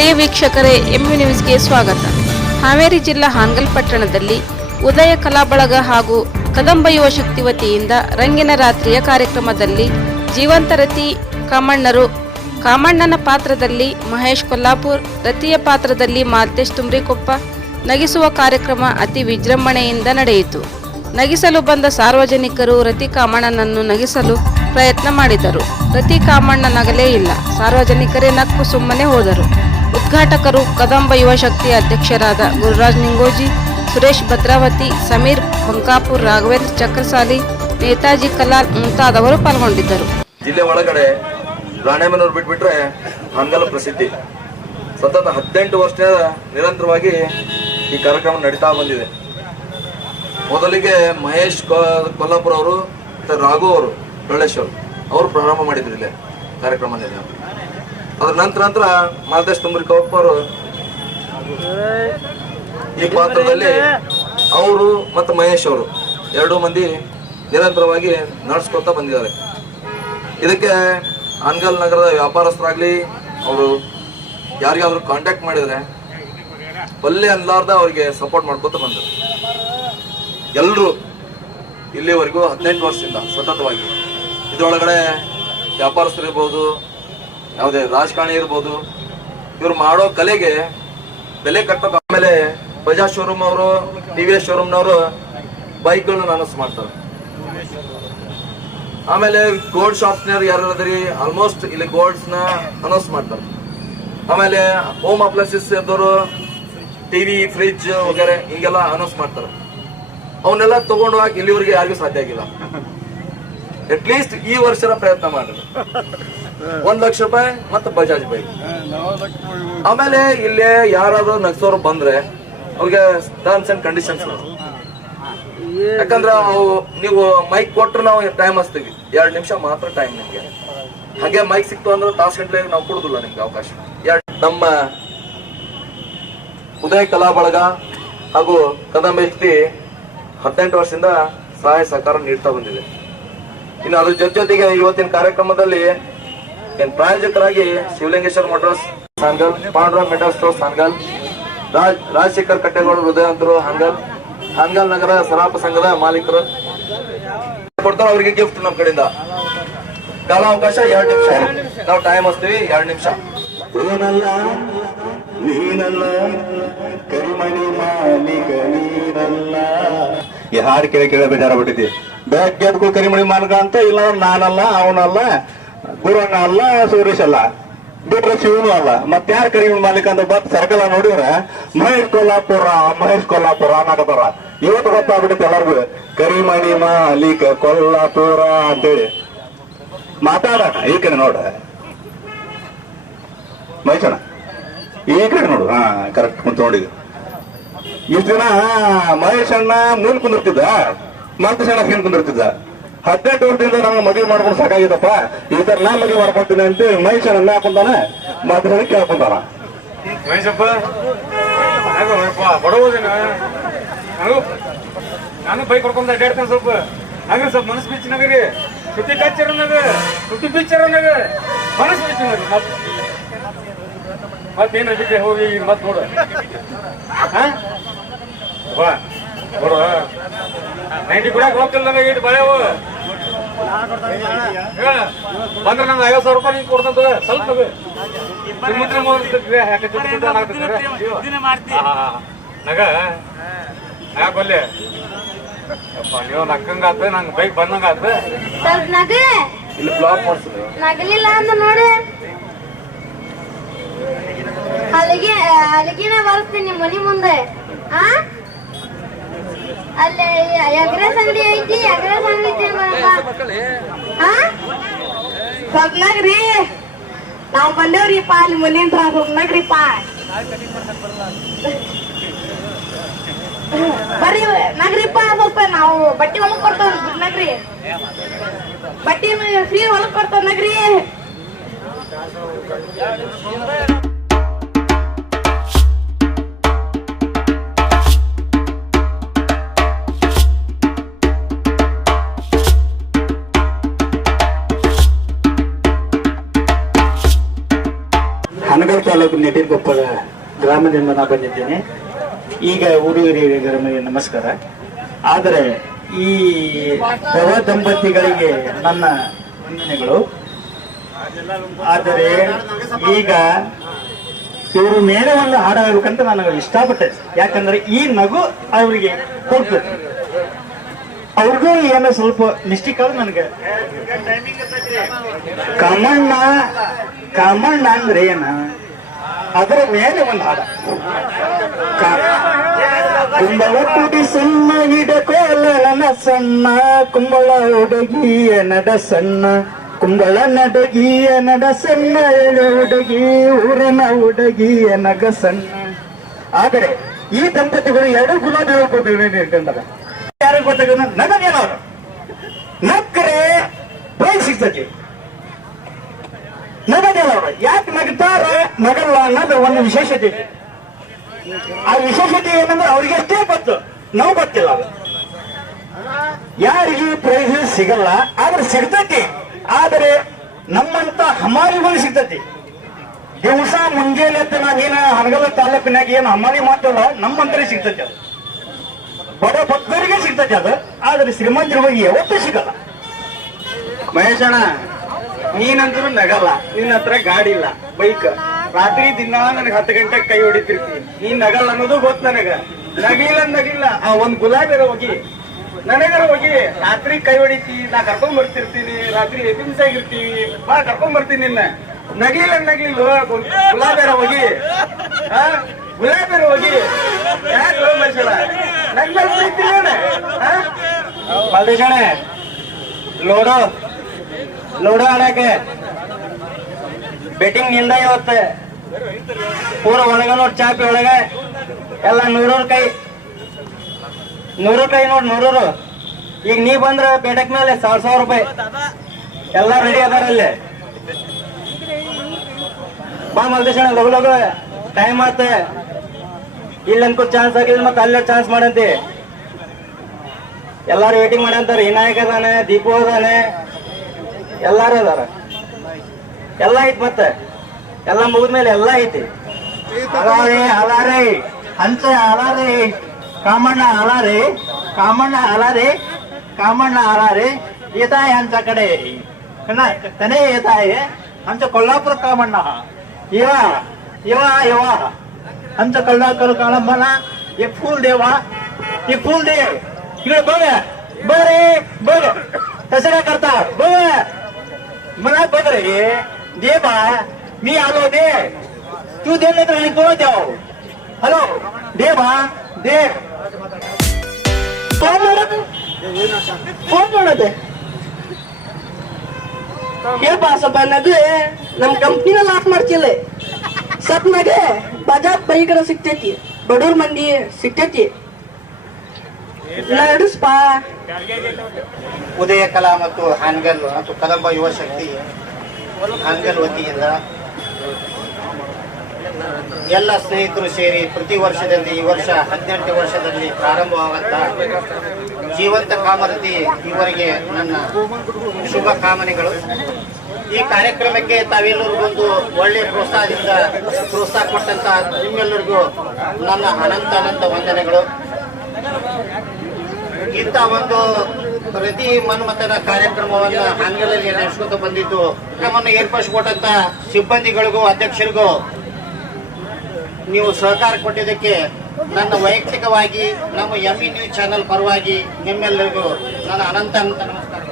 ಪ್ರಿಯ ವೀಕ್ಷಕರೇ ಎಂಬಿ ನ್ಯೂಸ್ಗೆ ಸ್ವಾಗತ. ಹಾವೇರಿ ಜಿಲ್ಲಾ ಹಾನಗಲ್ ಪಟ್ಟಣದಲ್ಲಿ ಉದಯ ಕಲಾಬಳಗ ಹಾಗೂ ಕದಂಬ ಯುವ ಶಕ್ತಿ ವತಿಯಿಂದ ರಂಗಿನ ರಾತ್ರಿಯ ಕಾರ್ಯಕ್ರಮದಲ್ಲಿ ಜೀವಂತ ರತಿ ಕಾಮಣ್ಣರು, ಕಾಮಣ್ಣನ ಪಾತ್ರದಲ್ಲಿ ಮಹೇಶ್ ಕೊಲ್ಲಾಪುರ್, ರತಿಯ ಪಾತ್ರದಲ್ಲಿ ಮಾಲ್ತೇಶ್ ತುಮ್ರಿಕೊಪ್ಪ ನಗಿಸುವ ಕಾರ್ಯಕ್ರಮ ಅತಿ ವಿಜೃಂಭಣೆಯಿಂದ ನಡೆಯಿತು. ನಗಿಸಲು ಬಂದ ಸಾರ್ವಜನಿಕರು ರತಿ ಕಾಮಣ್ಣನನ್ನು ನಗಿಸಲು ಪ್ರಯತ್ನ ಮಾಡಿದರು. ರತಿ ಕಾಮಣ್ಣ ನಗಲೇ ಇಲ್ಲ. ಸಾರ್ವಜನಿಕರೇ ನಕ್ಕು ಸುಮ್ಮನೆ ಹೋದರು. ಉದ್ಘಾಟಕರು ಕದಂಬ ಯುವಶಕ್ತಿ ಅಧ್ಯಕ್ಷರಾದ ಗುರುರಾಜ್ ನಿಂಗೋಜಿ, ಸುರೇಶ್ ಭದ್ರಾವತಿ, ಸಮೀರ್ ಬಂಕಾಪುರ್, ರಾಘವೇಂದ್ರ ಚಕ್ರಸಾಲಿ, ನೇತಾಜಿ ಕಲಾಲ್ ಮುಂತಾದವರು ಪಾಲ್ಗೊಂಡಿದ್ದರು. ಜಿಲ್ಲೆ ಒಳಗಡೆ ರಾಣೇಮನೂರು ಬಿಟ್ಬಿಟ್ರೆ ಹಂಗಲ ಪ್ರಸಿದ್ಧಿ. ಸತತ ಹದಿನೆಂಟು ವರ್ಷ ನಿರಂತರವಾಗಿ ಈ ಕಾರ್ಯಕ್ರಮ ನಡೀತಾ ಬಂದಿದೆ. ಮೊದಲಿಗೆ ಮಹೇಶ್ ಕೊಲ್ಲಾಪುರ ಅವರು ರಾಘು ಅವರು ಡೊಳ್ಳೇಶ್ವರ್ ಅವರು ಪ್ರಾರಂಭ ಮಾಡಿದ್ರು ಇಲ್ಲೇ ಕಾರ್ಯಕ್ರಮ ಅದ್ರ ನಂತರ ನಂತರ ಮಾದೇಶ್ ತುಂಬರಿ ಅವರು. ಈ ಪಾತ್ರದಲ್ಲಿ ಅವರು ಮತ್ತು ಮಹೇಶ್ ಅವರು ಎರಡು ಮಂದಿ ನಿರಂತರವಾಗಿ ನಡ್ಸ್ಕೊತಾ ಬಂದಿದ್ದಾರೆ. ಇದಕ್ಕೆ ಅನ್ಗಲ್ ನಗರದ ವ್ಯಾಪಾರಸ್ಥರಾಗ್ಲಿ ಅವರು ಯಾರಿಗಾದರೂ ಕಾಂಟ್ಯಾಕ್ಟ್ ಮಾಡಿದ್ರೆ ಒಲ್ಲೆ ಅನ್ಲಾರ್ದ ಅವರಿಗೆ ಸಪೋರ್ಟ್ ಮಾಡ್ಕೊತ ಬಂದರು. ಎಲ್ಲರೂ ಇಲ್ಲಿವರೆಗೂ ಹದಿನೆಂಟು ವರ್ಷದಿಂದ ಸತತವಾಗಿ. ಇದರೊಳಗಡೆ ವ್ಯಾಪಾರಸ್ಥರು ಇರ್ಬೋದು ಯಾವುದೇ ರಾಜಕಾರಣಿ ಇರ್ಬೋದು, ಇವ್ರು ಮಾಡೋ ಕಲೆಗೆ ಬೆಲೆ ಕಟ್ಟಬೇಕು ಆಮೇಲೆ ಬಜಾಜ್ ಶೋರೂಮ್ ಅವರು, ಟಿ ವಿ ಎಸ್ ಶೋರೂಮ್ನವರು ಬೈಕ್ಗಳನ್ನ ಅನೌನ್ಸ್ ಮಾಡ್ತಾರೆ. ಆಮೇಲೆ ಗೋಲ್ಡ್ ಶಾಪ್ಸ್ನವ್ರು ಯಾರು ಅದರಿ ಆಲ್ಮೋಸ್ಟ್ ಇಲ್ಲಿ ಗೋಲ್ಡ್ಸ್ನ ಅನೌನ್ಸ್ ಮಾಡ್ತಾರೆ. ಆಮೇಲೆ ಹೋಮ್ ಅಪ್ಲೈನ್ಸಸ್ ಇದ್ದವರು ಟಿವಿ ಫ್ರಿಜ್ ವಗೇರೆ ಹಿಂಗೆಲ್ಲ ಅನೌನ್ಸ್ ಮಾಡ್ತಾರೆ. ಅವನ್ನೆಲ್ಲ ತಗೊಂಡು ಹೋಗಿ ಇಲ್ಲಿವರೆಗೆ ಯಾರಿಗೂ ಸಾಧ್ಯ ಆಗಿಲ್ಲ. ಅಟ್ಲೀಸ್ಟ್ ಈ ವರ್ಷದ ಪ್ರಯತ್ನ ಮಾಡ್ರಿ. ಒಂದ್ ಲಕ್ಷ ರೂಪಾಯಿ ಮತ್ತೆ ಬಜಾಜ್ ಬೈಕ್. ಆಮೇಲೆ ಇಲ್ಲಿ ಯಾರಾದ್ರೂ ನಗ್ಸೋರು ಬಂದ್ರೆ ಅವ್ರಿಗೆ ಟರ್ಮ್ಸ್ ಅಂಡ್ ಕಂಡೀಷನ್ಸ್ ಯಾಕಂದ್ರೆ ಅವು ನೀವು ಮೈಕ್ ಕೊಟ್ರೆ ನಾವು ಟೈಮ್ ಹಚ್ತೀವಿ. ಎರಡ್ ನಿಮಿಷ ಮಾತ್ರ ಟೈಮ್ ನಿಮ್ಗೆ. ಹಾಗೆ ಮೈಕ್ ಸಿಕ್ತು ಅಂದ್ರೆ ತಾಸು ಗಂಟ್ಲೆ ನಾವು ಕೊಡುದಿಲ್ಲ ನಿಮ್ಗೆ ಅವಕಾಶ. ಎರಡ್ ನಮ್ಮ ಉದಯ ಕಲಾ ಬಳಗ ಹಾಗೂ ಕದಂಬಿ ಹದಿನೆಂಟು ವರ್ಷದಿಂದ ಸಹಾಯ ಸಹಕಾರ ನೀಡ್ತಾ ಬಂದಿದೆ. ಇನ್ನು ಅದ್ರ ಜೊತೆ ಜೊತೆಗೆ ಇವತ್ತಿನ ಕಾರ್ಯಕ್ರಮದಲ್ಲಿ ಏನ್ ಪ್ರಾಯೋಜಕರಾಗಿ ಶಿವಲಿಂಗೇಶ್ವರ ಮಡ್ರಾಸ್, ಸಾನ್ಗಲ್ ಪಾಂಡ್ರಾ ಮೆಟರ್ಸ್ ಸ್ಟೋರ್ ಸಾನ್ಗಲ್. ರಾಜ್, ರಾಜಶೇಖರ್ ಕಟ್ಟೆಗೌಡ ಹೃದಯವಂತರು ಹಾಂಗಲ್ ಹಾಂಗಲ್ ನಗರ ಸರಾಪ ಸಂಘದ ಮಾಲೀಕರು. ಕೊಡ್ತಾರೆ ಅವರಿಗೆ ಗಿಫ್ಟ್ ನಮ್ಮ ಕಡೆಯಿಂದ. ಕಾಲಾವಕಾಶ ಎರಡು ನಿಮಿಷ. ನಾವು ಟೈಮ್ ಹಚ್ತೀವಿ, ಎರಡು ನಿಮಿಷ. ನೀನಲ್ಲ, ಕರಿಮಣಿ ಈ ಹಾಡು ಕೇಳಿ ಕೇಳಿ ಬೇಜಾರಾಗ್ಬಿಟ್ಟೈತಿ ಬೆಳಗ್ಗೆ ಎದ್ಕು ಕರಿಮಣಿ ಮಾಲೀಕ ಅಂತ ಇಲ್ಲ ನಾನಲ್ಲ, ಅವನಲ್ಲ. ಗುರುಣ್ಣ ಅಲ್ಲ ಸುರೇಶ್ ಅಲ್ಲ ಬಿಟ್ರೆ ಶಿವನು ಅಲ್ಲ. ಮತ್ತಾರ ಕರಿಮ ಮಾಲೀಕ ಅಂತ ಬತ್ ಸರ್ಕಲ್ ನೋಡಿದ್ರೆ, ಮಹೇಶ್ ಕೊಲ್ಲಾಪುರ ಮಹೇಶ್ ಕೊಲ್ಲಾಪುರ ಅನ್ನಕತ್ತಾರ. ಇವತ್ತು ಗೊತ್ತಾಗ್ಬಿಡುತ್ತೆ ಎಲ್ಲರಿಗೂ, ಕರಿಮಣಿ ಮಾಲೀಕ ಕೊಲ್ಲಾಪುರ ಅಂತೇಳಿ. ಮಾತಾಡೋಣ, ಈ ಕಡೆ ನೋಡ. ಮಹೇಶಣ್ಣ ಈ ಕಡೆ ನೋಡು. ಹಾ ಕರೆಕ್ಟ್ ಕುಂತ ನೋಡಿ ಇಷ್ಟ ದಿನ ಮಹೇಶ್ ಅಣ್ಣ ಮೂಲ್ ಕುಂದಿರ್ತಿದ್ದ ಮತ್ತೆ ಸಣ್ಣ ಕುಂದಿರ್ತಿದ್ದ. ಹದಿನೆಂಟು ವರ್ಷದಿಂದ ನಾನು ಮದುವೆ ಮಾಡ್ಕೊಂಡು ಸಾಕಾಗಿದಪ್ಪ ಈ ತರ ನಾ ಮದುವೆ ಮಾಡ್ಕೊತೀನಿ ಅಂತ ಮಹೇಶ್ ಅನ್ನ ಹಾಕೊಂತಾನೆ ಕುಂತಾನ ಮಂತೇಶ್ ಕೇಳ್ಕೊಂತಾನ ಮಹೇಶಪ್ಪ ನಾನು ನಾನು ಬೈಕ್ ಹೊಡ್ಕೊಂಡ್ ಅಡ್ಡಾಡ್ತೇನೆ ಸ್ವಲ್ಪ. ಹಾಗೆ ಸ್ವಲ್ಪ ಮನಸ್ಸು ಬಿಚ್ಚಿ ನಗರಿ ಸುತ್ತಿ ಕಚ್ಚರ ನಗ ಸುತ್ತಿ ಬಿಚ್ಚರ ನಗ. ಮನಸ್ಸು ಬಿಚ್ಚಿ ನಗ ಮತ್ ಮತ್ತೇನು ಬಿಟ್ಟೆ ಹೋಗಿ, ಮತ್ ನೋಡು. ಹಾ? ನೈಂಟಿ ಕೂಡ ಹೋಗ್ತಿಲ್ಲ ನನಗೆ ಇಟ್ಟು ಬಳೆವು ಬಂದ್ರೆ ನಂಗೆ ಐವತ್ತು ಸಾವಿರ ರೂಪಾಯಿ ನೀನು ಕೊಡ್ತಂತ. ಸ್ವಲ್ಪ. ನಗ. ಯಾಕೊಲ್ಲೆ ನೀವು ನಕ್ಕಂಗಾತ ನಂಗೆ ಬೈಕ್ ಬಂದಂಗಾತ ಸ್ವಲ್ಪ ನಗ. ಇಲ್ಲಿ ಬ್ಲಾಕ್ ಮಾಡ್ಸಿದ್ರು. ನಗಲಿಲ್ಲ ಅಂತ ನೋಡಿ. ಅಲ್ಲಿಗೆ ಅಲ್ಲಿಗೆನೆ ಬರ್ತೀನಿ ಮನಿ ಮುಂದೆ. ಆ? ಅಲ್ಲಿ ಎಗ್ರೆಸ್ ಅಂಗಡಿ ಐತಿ ಎಗ್ರೆಸ್ ಅಂಗಡಿ ತಿನ್ಬಾರಪ್ಪ ಆ ಸ್ವಲ್ಪ ನಗ್ರಿ ನಾವ್ ಬಂದೇವ್ರಿಪ್ಪ ಅಲ್ಲಿ ಮುಂದಿನ ಸ್ವಲ್ಪ ನಗ್ರಿಪ್ಪ ಬರ್ರಿ ನಗ್ರಿಪ್ಪ ಸ್ವಲ್ಪ ನಾವು ಬಟ್ಟೆ ಹೊಲಕ್ ಕೊಡ್ತೇವ್ ನಗ್ರಿ ಬಟ್ಟೆ ಫ್ರೀ ಹೊಲಕ್ ಕೊಡ್ತೇವ್ ನಗ್ರಿ. ಹನಗಲ್ ತಾಲೂಕಿನ ನೆಟ್ಟಿನಕೊಪ್ಪದ ಗ್ರಾಮದಿಂದ ನಾ ಬಂದಿದ್ದೇನೆ. ಈಗ ಹುಡುಗರಿ ಗ್ರಾಮಗೆ ನಮಸ್ಕಾರ. ಆದರೆ ಈ ನವ ದಂಪತಿಗಳಿಗೆ ನನ್ನ ವಂದನೆಗಳು. ಆದರೆ ಈಗ ಇವರು ನೇರವನ್ನು ಹಾಡಬೇಕಂತ ನಾನು ಇಷ್ಟಪಟ್ಟೆ. ಯಾಕಂದ್ರೆ ಈ ನಗು ಅವರಿಗೆ ಕೊಡ್ತದೆ. ಅವ್ರಿಗೂ ಏನೋ ಸ್ವಲ್ಪ ಮಿಸ್ಟೇಕ್ ಆದ್ರೆ ನನಗೆ. ಕಮಣ್ಣ ಕಮಣ್ಣ ಅಂದ್ರೆ ಏನ ಅದರ ಮೇಲೆ ಒಂದು ಹಾಡ ಕುಂಬಳ ಕುಡಿ ಸಣ್ಣ ಹಿಡಕೋಲ ನನ್ನ ಸಣ್ಣ ಕುಂಬಳ ಹುಡುಗಿಯ ನಡ ಸಣ್ಣ ಕುಂಬಳ ನಡಗಿಯ ನಡ ಸಣ್ಣ ಎಳೆ ಹುಡುಗಿ ಊರನ ಹುಡುಗಿಯ ನಗ ಸಣ್ಣ ಆದರೆ ಈ ದಂಪತಿಗಳು ಎರಡು ಗುಲಾಬಿ ಹೋಗ್ಬೋದು ಯಾರಿಗೆ ಗೊತ್ತಾಗ ನಗನೇನವರು ನಕ್ಕರೆ ಪ್ರೈಸ್ ಸಿಗ್ತದೆ ನಗದೇನವರು ಯಾಕೆ ನಗ್ತಾರ? ನಗಲ್ಲ ಅನ್ನೋದು ಒಂದು ವಿಶೇಷತೆ. ಆ ವಿಶೇಷತೆ ಏನಂದ್ರೆ ಅವ್ರಿಗೆ ಅಷ್ಟೇ ಗೊತ್ತು, ನಾವು ಗೊತ್ತಿಲ್ಲ. ಯಾರಿಗೆ ಪ್ರೈಸ್ ಸಿಗಲ್ಲ, ಆದ್ರೆ ಸಿಗ್ತತಿ. ಆದರೆ ನಮ್ಮಂತ ಹಮಾರಿಗಳು ಸಿಗ್ತತಿ. ದಿವಸ ಮುಂಜಾನೆ ಅಂತ ನಾವೇನ ಹನಗಲ ತಾಲೂಕಿನಾಗ ಏನು ಹಮಾರಿ ಮಾಡ್ತಲ್ಲ ನಮ್ಮಂತರೇ ಸಿಗ್ತತಿ ಅದು. ಬಡ ಭಕ್ತರಿಗೆ ಸಿಗ್ತತಿ ಅದು, ಆದ್ರೆ ಶ್ರೀಮಂತರಿಗೆ ಯಾವತ್ತೂ ಸಿಗಲ್ಲ. ಮಹೇಶಣ್ಣ ನೀನಂತರೂ ನಗಲ್ಲ ನಿನ್ನ ಹತ್ರ ಗಾಡಿ ಇಲ್ಲ ಬೈಕ್ ರಾತ್ರಿ ದಿನ ನನಗೆ ಹತ್ತು ಗಂಟೆಗೆ ಕೈ ಹೊಡಿತಿರ್ತಿ. ನೀನ್ ನಗಲ್ಲ ಅನ್ನೋದು ಗೊತ್ತು ನನಗ. ನಗಿಲ್ಲ ನಗಿಲ್ಲ ಆ ಒಂದ್ ಗುಲಾಬಿರ ಹೋಗಿ. ನನಗರ ಹೋಗಿ ರಾತ್ರಿ ಕೈ ಹೊಡಿತಿ ನಾ ಕರ್ಕೊಂಡ್ ಬರ್ತಿರ್ತೀನಿ ರಾತ್ರಿ ಎಪಿನ್ಸಾಗಿರ್ತೀವಿ ಬಾ ಕರ್ಕೊಂಡ್ ಬರ್ತೀನಿ ನಿನ್ನ. ನಗಿಲ್ಲ ನಗಿಲ್ಲ ಗುಲಾಬೇರ ಹೋಗಿ? ಗುಲಾಬೇರ ಹೋಗಿ. ಯಾಕೆ ಮೇಲೆ ಪ್ರೀತಿ? ಲೋಡೋ ಲೋಡೋ ಆಡಕ್ಕೆ ಬೆಟ್ಟಿಂಗ್ ನಿಲ್ದ ಇವತ್ತು. ಪೂರ ಒಳಗ ನೋಡ್, ಚಾಪಿ ಒಳಗ. ಎಲ್ಲ ನೂರೂರ್ ಕೈ. ನೂರು ಕೈ ನೋಡ್, ನೂರೂರು. ಈಗ ನೀ ಬಂದ್ರ ಬೇಟಕ್ ಮೇಲೆ ಸಾವಿರ ಸಾವಿರ ರೂಪಾಯಿ. ಎಲ್ಲ ರೆಡಿ ಅದಾರ ಅಲ್ಲಿ. ಬಾ ಮಲ್ದೇಶಣ ಲಗು ಲಗು. ಟೈಮ್ ಆತ. ಇಲ್ಲಿ ಅನ್ಕೋ ಚಾನ್ಸ್ ಆಗಿಲ್ಲ ಮತ್ತೆ ಅಲ್ಲೇ ಚಾನ್ಸ್ ಮಾಡಂತಿ. ಎಲ್ಲಾರು ವೇಟಿಂಗ್ ಮಾಡಂತಾರ. ವಿನಾಯಕ ಅದಾನೆ, ದೀಪು ಅದಾನೆ. ಎಲ್ಲಾರು ಅದಾರ ಎಲ್ಲ ಐತಿ ಮತ್ತೆ ಎಲ್ಲ ಮುಗಿದ್ಮೇಲೆ ಎಲ್ಲ ಐತಿ ಅಲಾರಿ ಅಲಾರಿ ಹಂಚ ಅಲಾರಿ ಕಾಮಣ್ಣ ಅಲಾರಿ ಕಾಮಣ್ಣ ಅಲಾರಿ ಕಾಮಣ್ಣ ಅಲಾರಿ येत आहे आमच्याकडे ना त्याने येत आहे आमच्या कोल्हापूर कामण्ण येवा येवा येवा आमचं कोल्हापूर कामण्णा हे फूल देवा हे फूल दे इकडे बघ बघ रे बघ कसं काय करता बघ मला बघ रे दे बा मी आलो दे तू दे नाही तर मी कोण द्याव हॅलो दे बा दे कोण म्हणत कोण म्हणत आहे ಏನಪ್ಪ ಸ್ವಲ್ಪ ನಗು ನಮ್ ಕಂಪ್ನಿನ ಲಾಸ್ ಮಾಡ್ತಿಲ್ಲ ಸತ್ನಾಗೆ ಬಜಾಜ್ ಬೈಕರ ಸಿಗ್ತೈತಿ ಬಡವ್ರ ಮಂದಿ ಸಿಗ್ತೈತಿ ನಡ್ಸ್ಪ ಉದಯ ಕಲಾ ಮತ್ತು ಹಾನಗಲ್ ಮತ್ತು ಕದಂಬ ಯುವ ಶಕ್ತಿ ವತಿಯಿಂದ ಎಲ್ಲ ಸ್ನೇಹಿತರು ಸೇರಿ ಪ್ರತಿ ವರ್ಷದಲ್ಲಿ ಈ ವರ್ಷ ಹದಿನೆಂಟು ವರ್ಷದಲ್ಲಿ ಪ್ರಾರಂಭವಾಗುತ್ತ, ಜೀವಂತ ಕಾಮರತಿ ಇವರಿಗೆ ನನ್ನ ಶುಭ ಕಾಮನೆಗಳು. ಈ ಕಾರ್ಯಕ್ರಮಕ್ಕೆ ತಾವೆಲ್ಲರೂ ಬಂದು ಒಳ್ಳೆಯ ಪ್ರೋತ್ಸಾಹದಿಂದ ಪ್ರೋತ್ಸಾಹ ಕೊಟ್ಟಂತ ನಿಮ್ಮೆಲ್ಲರಿಗೂ ನನ್ನ ಅನಂತ ಅನಂತ ವಂದನೆಗಳು. ಇಂಥ ಒಂದು ಪ್ರತಿ ಮನ್ಮಥನ ಕಾರ್ಯಕ್ರಮವನ್ನ ಹಾನಗಲಲ್ಲಿ ನಡೆಸ್ಕೊತ ಬಂದಿದ್ದು, ನಮ್ಮನ್ನು ಏರ್ಪಡಿಸಿಕೊಟ್ಟಂತ ಸಿಬ್ಬಂದಿಗಳಿಗೂ, ಅಧ್ಯಕ್ಷರಿಗೂ ನೀವು ಸಹಕಾರ ಕೊಟ್ಟಿದ್ದಕ್ಕೆ ನನ್ನ ವೈಯಕ್ತಿಕವಾಗಿ, ನಮ್ಮ ಎಂ ಇ ನ್ಯೂಸ್ ಚಾನೆಲ್ ಪರವಾಗಿ ನಿಮ್ಮೆಲ್ಲರಿಗೂ ನನ್ನ ಅನಂತ ಅಂತ ನಮಸ್ಕಾರ.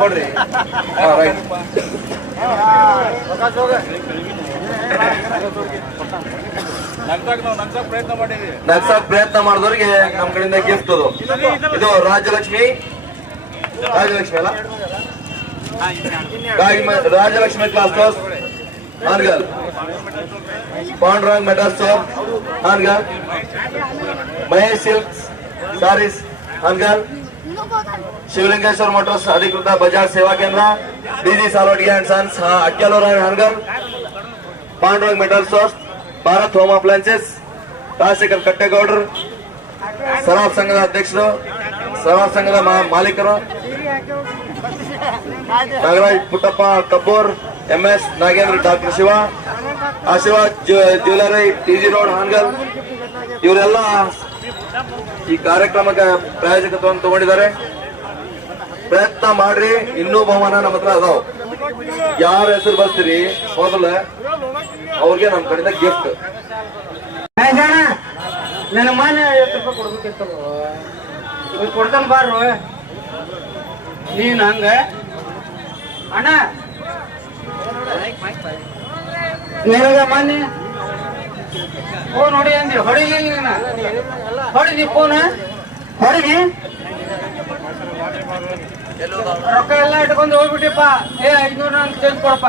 ಕೊಡ್ರಿ ನಗ್ಸಕ್ ಪ್ರಯತ್ನ ಮಾಡಿದವ್ರಿಗೆ ನಮ್ ಕಡೆಯಿಂದ ಗಿಫ್ಟ್ ಅದು. ಇದು ರಾಜಲಕ್ಷ್ಮಿ. ರಾಜಲಕ್ಷ್ಮಿ ಅಲ್ಲ? ರಾಜ- Rajalakshmi class Hangal Hangal Pandurang metal shop Hangal Mahesh silks sarees Hangal Shivalingeshwara motors ಅಧಿಕೃತ ಬಜಾಜ್ ಸೇವಾ ಕೇಂದ್ರ D G Salotige and sons ಅಕ್ಕೆಲೂರ ಹರ್ಗರ್ Pandurang metal stores, Bharat home appliances, Rajashekhar ಕಟ್ಟೇಗೌಡರು ಸರಾಫ್ ಸಂಘದ ಅಧ್ಯಕ್ಷರು ಸರಾಫ್ ಸಂಘದ ಮಾಲೀಕರು, Nagaraj Puttappa Kapoor M S Nagendra doctor Shiva, Ashirwad jewellery T G road Hangal ಇವರೆಲ್ಲ ಈ ಕಾರ್ಯಕ್ರಮಕ್ಕೆ ಪ್ರಾಯೋಜಕತ್ವವನ್ನು ತಗೊಂಡಿದ್ದಾರೆ. ಪ್ರಯತ್ನ ಮಾಡ್ರಿ, ಇನ್ನೂ ಬಹುಮಾನ ನಮ್ಮ ಹತ್ರ ಅದಾವ. ಯಾರ ಹೆಸರು ಬರ್ತೀರಿ ಮೊದಲ ಅವ್ರಿಗೆ ನಮ್ಮ ಕಡೆಯಿಂದ ಗಿಫ್ಟ್ ನನ್ನ ಮಾನ್ಯ ಕೊಡ್ಬೇಕಿತ್ತು. ಕೊಡ್ತಾನ ಬಾರು ನೀನ್ ಹಂಗ? ಅಣ್ಣ. ಮಾನ್ಯ? ಫೋನ್ ಹೊಡಿ ಅಂದಿ ಹೊಡಿಲಿ ನೀನ ಹೊಡಿ ನೀ ಫೋನ್ ಹೊಡಿಲಿ? ರೊಕ್ಕ ಎಲ್ಲ ಇಟ್ಕೊಂಡು ಹೋಗ್ಬಿಟ್ಟಿಪ್ಪ. ಏ, ಐದ್ನೂರ ನನ್ ಚೇಂಜ್ ಕೊಡಪ್ಪ.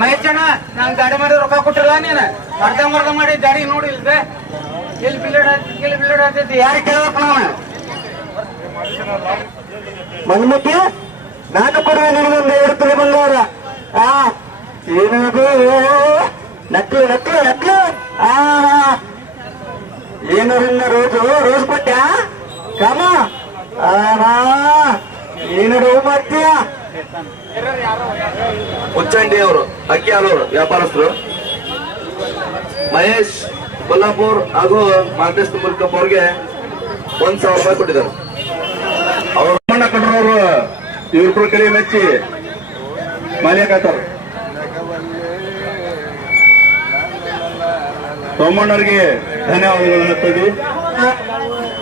ಮಹೇಶಣ್ಣ, ನಾನ್ ಗಾಡಿ ಮಾಡಿ ರೊಕ್ಕ ಕೊಟ್ಟಿಲ್ಲ ನೀನು. ಅರ್ಧ ಮರ್ಧ ಮಾಡಿ ಗಾಡಿ ನೋಡಿಲ್ದೆ ಎಲ್ಲಿ ಬಿಲ್ಲೆಡ್ ಎಲ್ಲಿ ಬಿಲ್ಲೆಡ್ ಆಗ್ತೈತಿ ಯಾರು ಕೇಳಪ್ಪ ನಾನು ನಾನು ಕೊಡುವ ನಿನಗೊಂದು ಎರಡು ತಿಳಿ ಬಂದವರ ಆ ಏನದು ಏನು ನಿನ್ನ ರೋಜು? ರೋಜ್ ಕೊಟ್ಟ ಕಮ. ಆ ಏನು ರೋಜ್ ಮಾಡ್ತೀಯ? ಉಚ್ಚಂಡಿ ಅವರು ಅಕ್ಕಿ ಹಾಲೂರು ವ್ಯಾಪಾರಸ್ಥರು. ಮಹೇಶ್ ಕೊಲ್ಲಾಪುರ್ ಹಾಗೂ ಮಾರ್ಟೇಶ್ ತುಮರ್ಕಪ್ ಅವ್ರಿಗೆ ಒಂದ್ ಸಾವಿರ ರೂಪಾಯಿ ಕೊಟ್ಟಿದ್ದಾರೆ. ಅವ್ರ ಮಣ್ಣ ಕಟ್ಟೋರು ಇವ್ರಿಬ್ರು ಕಡೆ ಮೆಚ್ಚಿ. ಮಾಲಿಯಾಕತ್ತಾರ ಸೋಮಣ್ಣವ್ರಿಗೆ ಧನ್ಯವಾದಗಳು ತೆಗೆದು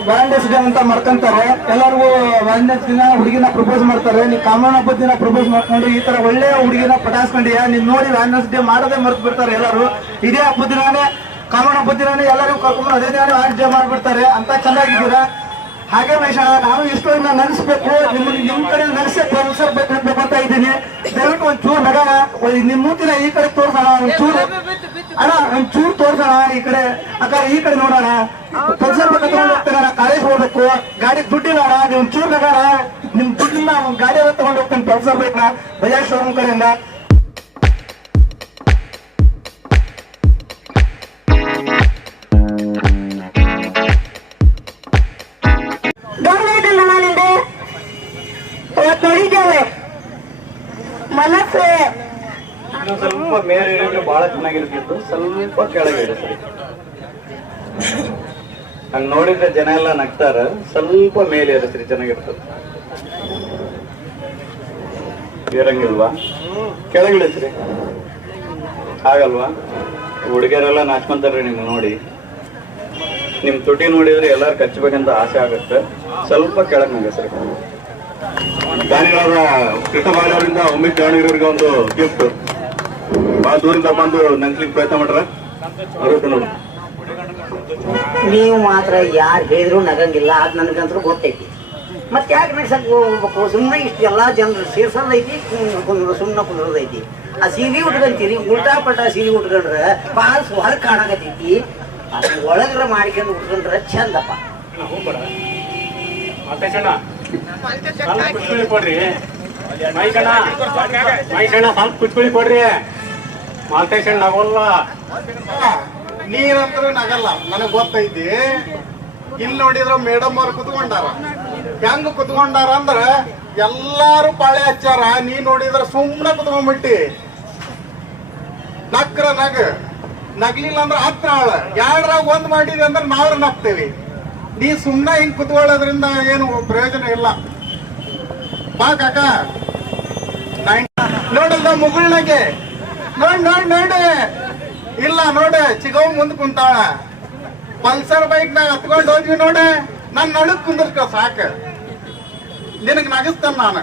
ವ್ಯಾಲೆಂಟೈನ್ಸ್ ಡೇ ಅಂತ ಮಾಡ್ಕೊಂತಾರೆ. ಎಲ್ಲರಿಗೂ ವ್ಯಾಲೆಂಟೈನ್ಸ್ ದಿನ ಹುಡುಗಿನ ಪ್ರಪೋಸ್ ಮಾಡ್ತಾರೆ. ನೀವು ಕಾಮನ್ ಹಬ್ಬದ ದಿನ ಪ್ರಪೋಸ್ ಮಾಡ್ಕೊಂಡು ಈ ತರ ಒಳ್ಳೆ ಹುಡುಗಿನ ಪಟಾಸ್ಕೊಂಡಿಯ? ನೀನ್ ನೋಡಿ ವ್ಯಾಲೆಂಟೈನ್ಸ್ ಡೇ ಮಾಡೋದೇ ಮರ್ತು ಬಿಡ್ತಾರೆ ಎಲ್ಲರೂ. ಇದೇ ಹಬ್ಬದ ದಿನಾನೇ ಕಾಮನ್ ಹಬ್ಬದ ದಿನಾನೇ ಎಲ್ಲರಿಗೂ ಕರ್ಕೊಂಡು ಅದೇ ದಿನ ವ್ಯಾಲೆಂಟೈನ್ಸ್ ಡೇ ಮಾಡ್ಬಿಡ್ತಾರೆ. ಅಂತ ಚೆನ್ನಾಗಿದ್ದೀರಾ? ಹಾಗೆ ಮಹೇಶ ನಾನು ಇಷ್ಟು ನೆನೆಸ್ಬೇಕು. ನಿಮ್ಮ ನಿಮ್ ಕಡೆ ನೆನೆಸೇ ಪ್ರೊಫೆಸರ್ ಅಂತ ಬರ್ತಾ ಇದ್ದೀನಿ. ದಯವಿಟ್ಟು ಒಂದ್ ಚೂರು ನಿಮ್ಮ ನಿಮ್ ಮೂತಿನ ಈ ಕಡೆ ತೋರ್ಸೋಣ ಚೂರು ಅಣ್ಣ ಒಂದ್ ತೋರ್ಸೋಣ ಈ ಕಡೆ, ಅಕ್ಕ, ಈ ಕಡೆ ನೋಡೋಣ. ಪಲ್ಸರ್ ತಗೊಂಡು ಅಣ್ಣ ಕಾಲೇಜ್ ಹೋಗ್ಬೇಕು. ಗಾಡಿ ದುಡ್ಡಿಲ್ಲ ನಿಮ್ ಚೂರ್ ಬೇಕಾರ ನಿಮ್ ದುಡ್ಡಿಲ್ಲ ಗಾಡಿ ಎಲ್ಲ ತಗೊಂಡು ಹೋಗ್ತಾನೆ ಪ್ರೊಫೆಸರ್ ಬೇಕಾ ಬಜಾಜ್ ಶೋರೂಮ್ ಕಡೆಯಿಂದ. ಮನಸ್ಸು. ಇನ್ನು ಸ್ವಲ್ಪ ಮೇಲೆ ಇಳಿದ್ರೆ ಬಹಳ ಚೆನ್ನಾಗಿರ್ತಿತ್ತು. ಸ್ವಲ್ಪ ಕೆಳಗೆ ಇಳಿಸ್ರಿ ಹಂಗ್ ನೋಡಿದ್ರೆ ಜನ ಎಲ್ಲ ನಗ್ತಾರ. ಸ್ವಲ್ಪ ಮೇಲೆ ಇರಿಸ್ರಿ ಚೆನ್ನಾಗಿರ್ತದೆ. ಇರಂಗಿಲ್ವಾ ಕೆಳಗೆ ಇಳಿಸ್ರಿ ಆಗಲ್ವಾ? ಹುಡುಗಿಯರೆಲ್ಲ ನಾಚ್ಕೊಂತಾರ್ರಿ ನಿಮ್ಗೆ ನೋಡಿ. ನಿಮ್ ತುಟಿ ನೋಡಿದ್ರೆ ಎಲ್ಲಾರು ಕಚ್ಚಬೇಕಂತ ಆಸೆ ಆಗುತ್ತೆ. ಸ್ವಲ್ಪ ಕೆಳಗೆ ನಗಸ್ರಿ. ದಾನಿಗಳವರ ಕೃಷ್ಣ ಒಮ್ಮೆ ಜಾವಣಿಗರಿಗೆ ಒಂದು ಗಿಫ್ಟ್ ಬಹಳ ದೂರಿಂದ ಬಂದು ನಂಗ್ಲಿಕ್ಕೆ ಪ್ರಯತ್ನ ಮಾಡ್ರ ನೀವು ಮಾತ್ರ ಯಾರು ಹೇಳಿದ್ರು ನಗಂಗಿಲ್ಲ ಅದು ನನಗಂತೂ ಗೊತ್ತೈತಿ ಮತ್ತೆ ಯಾಕೆ ನಗ್ಸಕ್ ಹೋಗ್ಬೇಕು ಸುಮ್ಮನೆ ಇಷ್ಟು ಎಲ್ಲ ಜನರು ಸೇರ್ಸೋದೈತಿ ಕುಂದ್ರು ಸುಮ್ಮನೆ ಕುಂದ್ರದೈತಿ ಆ ಸೀರೆ ಉಟ್ಕೊಂತೀರಿ ಉಲ್ಟಾ ಪಲ್ಟಾ ಸೀರೆ ಉಟ್ಕೊಂಡ್ರೆ ಭಾಳ ಹೊರಗೆ ಕಾಣಕತ್ತೈತಿ ಅದು ಒಳಗ್ರ ಮಾಡ್ಕೊಂಡು ಉಟ್ಕೊಂಡ್ರೆ ಚಂದಪ್ಪ ಕುತ್ಕೊಳ್ಳಿ ಸ್ವಲ್ಪ ಕೊಡ್ರಿ ಮೈಕಣ್ಣ ಮೈಕಣ್ಣ ಸ್ವಲ್ಪ ಕುತ್ಕೊಳ್ಳಿ ಕೊಡ್ರಿ ಮಾಲ್ತೇಶಣ್ಣ ನಗೋಲ್ಲ. ನೀನಂತರ ನಗಲ್ಲ. ನನಗ್ ಗೊತ್ತೈತಿ. ಇಲ್ಲಿ ನೋಡಿದ್ರ ಮೇಡಮ್ ಅವ್ರು ಕುತ್ಕೊಂಡಾರ. ಹೆಂಗ್ ಕುತ್ಕೊಂಡಾರ ಅಂದ್ರ, ಎಲ್ಲಾರು ಪಾಳೆ ಹಚ್ಚಾರ. ನೀ ನೋಡಿದ್ರ ಸುಮ್ಮನೆ ಕುತ್ಕೊಂಡ್ಬಿಟ್ಟಿ. ನಕ್ರ ನಗ. ನಗ್ಲಿಲ್ಲ ಅಂದ್ರ ಹತ್ರ ಆಳ ಎರಡ್ರಾಗ ಒಂದ್ ಮಾಡಿದೆ ಅಂದ್ರ ನಾವ್ರ ನಗ್ತೇವಿ. ನೀ ಸುಮ್ಮನೆ ಹಿಂಗ್ ಕುತ್ಕೊಳ್ಳೋದ್ರಿಂದ ಏನು ಪ್ರಯೋಜನ ಇಲ್ಲ. ಬಾ ಕಾಕ. ನೋಡಲ್ಲ ಮುಗುಳ್ನಾಗೆ. ನೋಡ್, ನೋಡಿ ನೋಡಿ. ಇಲ್ಲ, ನೋಡಿ. ಚಿಗವ್ ಮುಂದ್ ಕುಂತಾಳ. ಪಲ್ಸರ್ ಬೈಕ್ ನಾಗ ಹತ್ಕೊಂಡು ಹೋದ್ವಿ ನೋಡ. ನನ್ ನಡುಕ್ ಕುಂದಿರ್ಕ ಸಾಕ. ನಿನಗ್ ನಗಿಸ್ತಾನ ನಾನು.